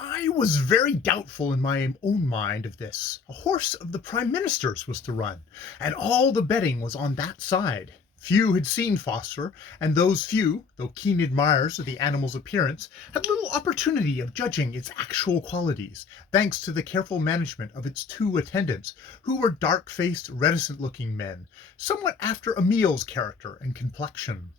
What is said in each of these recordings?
I was very doubtful in my own mind of this. A horse of the Prime Minister's was to run, and all the betting was on that side. Few had seen Foster, and those few, though keen admirers of the animal's appearance, had little opportunity of judging its actual qualities, thanks to the careful management of its two attendants, who were dark-faced, reticent-looking men, somewhat after Emile's character and complexion.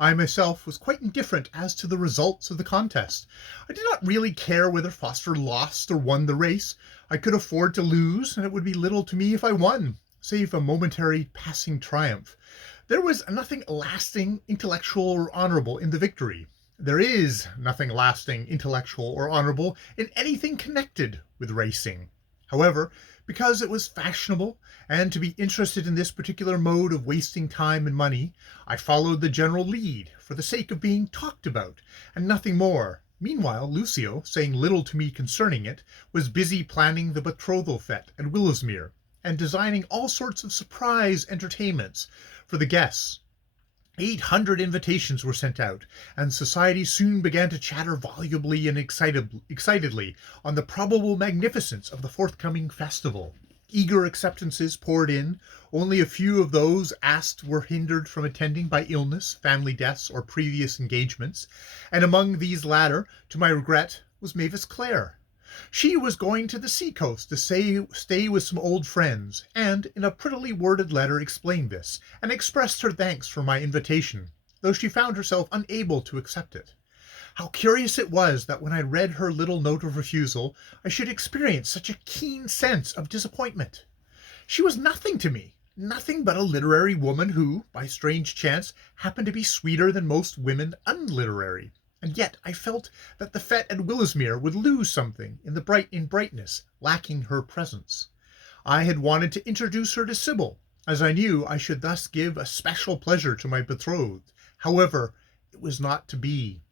I myself was quite indifferent as to the results of the contest. I did not really care whether Foster lost or won the race. I could afford to lose, and it would be little to me if I won, save a momentary passing triumph. There was nothing lasting, intellectual, or honorable in the victory. There is nothing lasting, intellectual, or honorable in anything connected with racing. However, because it was fashionable, and to be interested in this particular mode of wasting time and money, I followed the general lead for the sake of being talked about, and nothing more. Meanwhile, Lucio, saying little to me concerning it, was busy planning the betrothal fete at Willowsmere, and designing all sorts of surprise entertainments for the guests. 800 invitations were sent out, and society soon began to chatter volubly and excitedly on the probable magnificence of the forthcoming festival. Eager acceptances poured in. Only a few of those asked were hindered from attending by illness, family deaths, or previous engagements, and among these latter, to my regret, was Mavis Clare. She was going to the sea-coast to stay with some old friends, and in a prettily worded letter explained this, and expressed her thanks for my invitation, though she found herself unable to accept it. How curious it was that when I read her little note of refusal, I should experience such a keen sense of disappointment. She was nothing to me, nothing but a literary woman who, by strange chance, happened to be sweeter than most women unliterary. And yet I felt that the fete at Willowsmere would lose something in brightness, lacking her presence. I had wanted to introduce her to Sybil, as I knew I should thus give a special pleasure to my betrothed. However, it was not to be,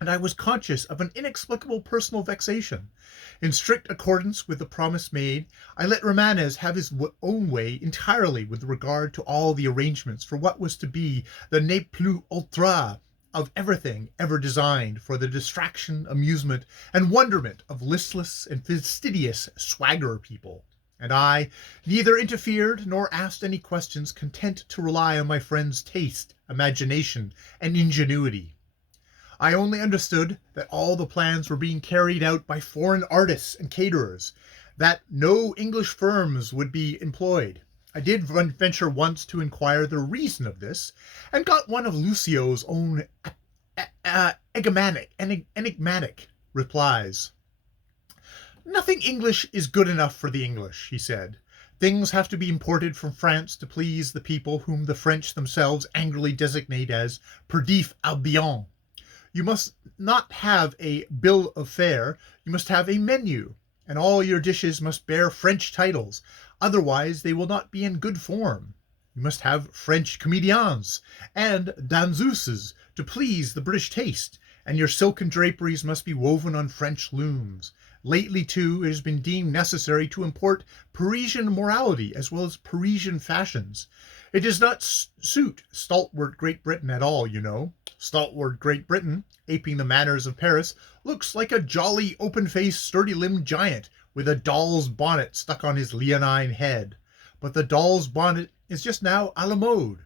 and I was conscious of an inexplicable personal vexation. In strict accordance with the promise made, I let Romanes have his own way entirely with regard to all the arrangements for what was to be the ne plus ultra of everything ever designed for the distraction, amusement, and wonderment of listless and fastidious swagger people. And I neither interfered nor asked any questions, content to rely on my friend's taste, imagination, and ingenuity. I only understood that all the plans were being carried out by foreign artists and caterers, that no English firms would be employed. I did venture once to inquire the reason of this, and got one of Lucio's own enigmatic replies. "Nothing English is good enough for the English," he said. "Things have to be imported from France to please the people whom the French themselves angrily designate as perdif Albion. You must not have a bill of fare, you must have a menu, and all your dishes must bear French titles, otherwise they will not be in good form. You must have French comedians and danseuses to please the British taste, and your silken draperies must be woven on French looms. Lately, too, it has been deemed necessary to import Parisian morality as well as Parisian fashions. It does not suit stalwart Great Britain at all, you know. Stalwart Great Britain, aping the manners of Paris, looks like a jolly, open-faced, sturdy-limbed giant with a doll's bonnet stuck on his leonine head. But the doll's bonnet is just now à la mode.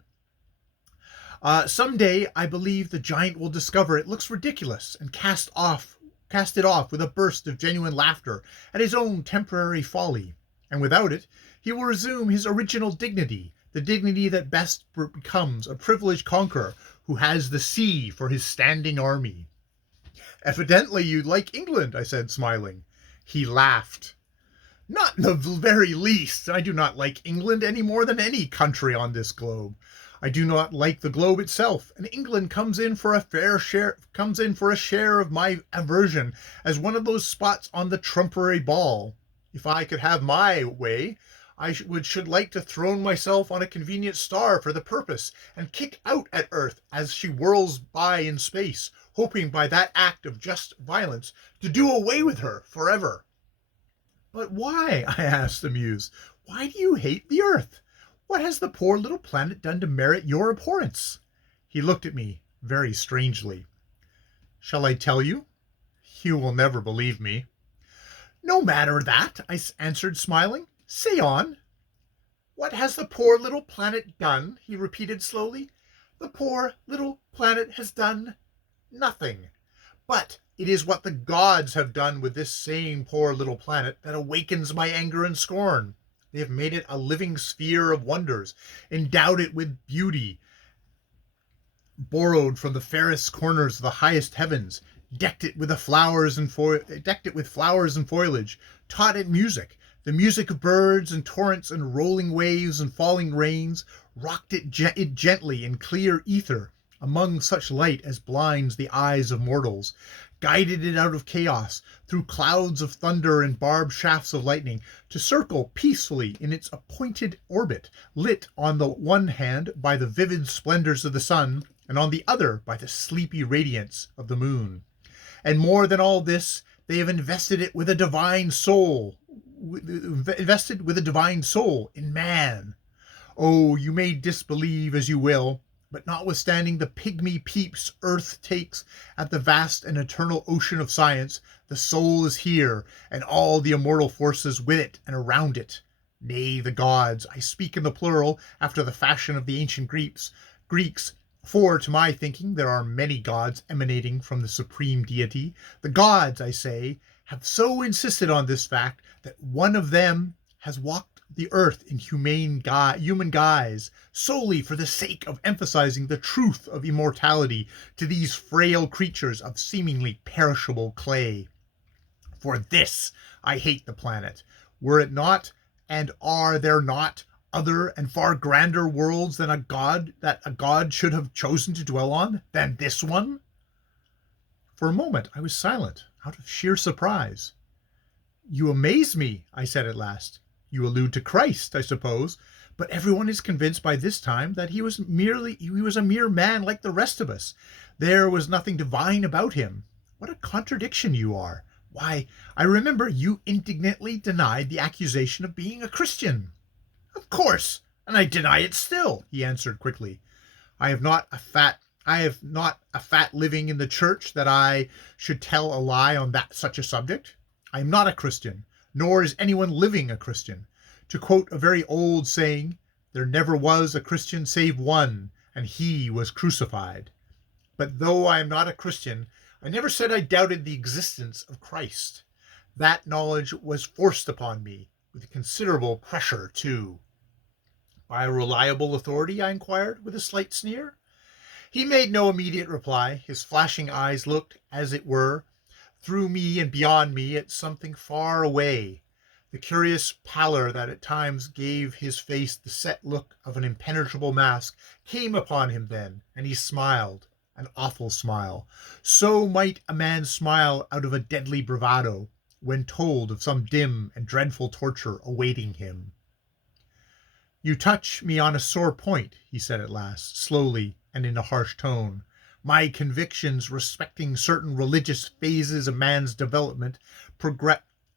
Some day, I believe the giant will discover it looks ridiculous and cast it off with a burst of genuine laughter at his own temporary folly. And without it, he will resume his original dignity, the dignity that best becomes a privileged conqueror who has the sea for his standing army." "Evidently you like England," I said, smiling. He laughed. "Not in the very least. I do not like England any more than any country on this globe. I do not like the globe itself, and England comes in for a share of my aversion as one of those spots on the trumpery ball. If I could have my way, I should like to throw myself on a convenient star for the purpose, and kick out at Earth as she whirls by in space, hoping by that act of just violence to do away with her forever." "But why?" I asked, amused. "Why do you hate the Earth? What has the poor little planet done to merit your abhorrence?" He looked at me very strangely. "Shall I tell you?" You will never believe me. No matter that, I answered, smiling. Say on. What has the poor little planet done? He repeated slowly. The poor little planet has done nothing. But it is what the gods have done with this same poor little planet that awakens my anger and scorn. They have made it a living sphere of wonders, endowed it with beauty, borrowed from the fairest corners of the highest heavens, decked it with flowers and foliage, taught it music, the music of birds and torrents and rolling waves and falling rains, rocked it gently in clear ether among such light as blinds the eyes of mortals, guided it out of chaos through clouds of thunder and barbed shafts of lightning to circle peacefully in its appointed orbit, lit on the one hand by the vivid splendors of the sun and on the other by the sleepy radiance of the moon. And more than all this, they have invested with a divine soul in man. Oh, you may disbelieve as you will, but notwithstanding the pygmy peeps earth takes at the vast and eternal ocean of science, the soul is here, and all the immortal forces with it and around it. Nay, the gods, I speak in the plural, after the fashion of the ancient Greeks, for to my thinking there are many gods emanating from the supreme deity. The gods, I say, have so insisted on this fact that one of them has walked the earth in human guise, solely for the sake of emphasizing the truth of immortality to these frail creatures of seemingly perishable clay. For this I hate the planet. Were it not, and are there not, other and far grander worlds than a god should have chosen to dwell on than this one? For a moment I was silent, out of sheer surprise. You amaze me, I said at last. You allude to Christ, I suppose, but everyone is convinced by this time that he was a mere man like the rest of us. There was nothing divine about him. What a contradiction you are. Why, I remember you indignantly denied the accusation of being a Christian. Of course, and I deny it still, he answered quickly. I have not a fat living in the church that I should tell a lie on such a subject. I am not a Christian, nor is anyone living a Christian. To quote a very old saying, there never was a Christian save one, and he was crucified. But though I am not a Christian, I never said I doubted the existence of Christ. That knowledge was forced upon me, with considerable pressure too. By a reliable authority? I inquired, with a slight sneer. He made no immediate reply. His flashing eyes looked, as it were, through me and beyond me at something far away. The curious pallor that at times gave his face the set look of an impenetrable mask came upon him then, and he smiled, an awful smile. So might a man smile out of a deadly bravado, when told of some dim and dreadful torture awaiting him. You touch me on a sore point, he said at last, slowly and in a harsh tone. My convictions respecting certain religious phases of man's development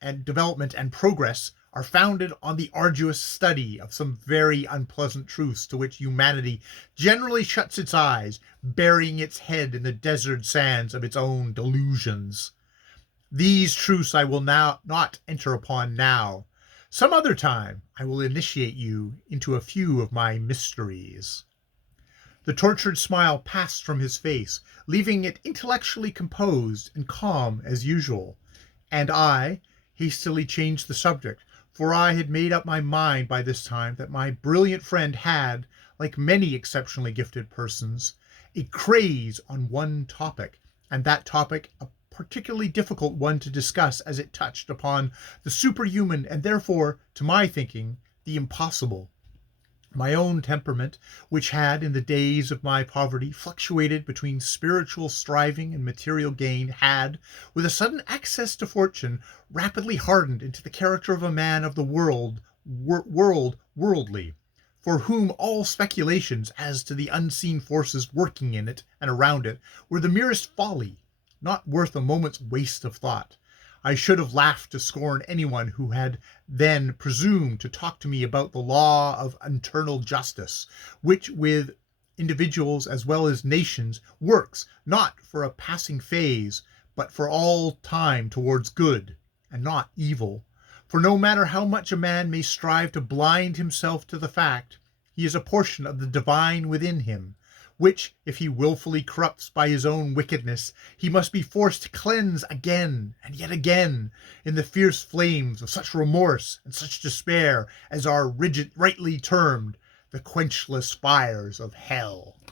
and progress are founded on the arduous study of some very unpleasant truths to which humanity generally shuts its eyes, burying its head in the desert sands of its own delusions. These truths I will not enter upon now. Some other time I will initiate you into a few of my mysteries. The tortured smile passed from his face, leaving it intellectually composed and calm as usual, and I hastily changed the subject, for I had made up my mind by this time that my brilliant friend had, like many exceptionally gifted persons, a craze on one topic, and that topic a particularly difficult one to discuss, as it touched upon the superhuman and therefore, to my thinking, the impossible. My own temperament, which had, in the days of my poverty, fluctuated between spiritual striving and material gain, had, with a sudden access to fortune, rapidly hardened into the character of a man of the worldly, for whom all speculations as to the unseen forces working in it and around it were the merest folly, not worth a moment's waste of thought. I should have laughed to scorn anyone who had then presumed to talk to me about the law of eternal justice, which with individuals as well as nations works not for a passing phase, but for all time towards good, and not evil. For no matter how much a man may strive to blind himself to the fact, he is a portion of the divine within him, which, if he wilfully corrupts by his own wickedness, he must be forced to cleanse again and yet again in the fierce flames of such remorse and such despair as are rightly termed the quenchless fires of hell.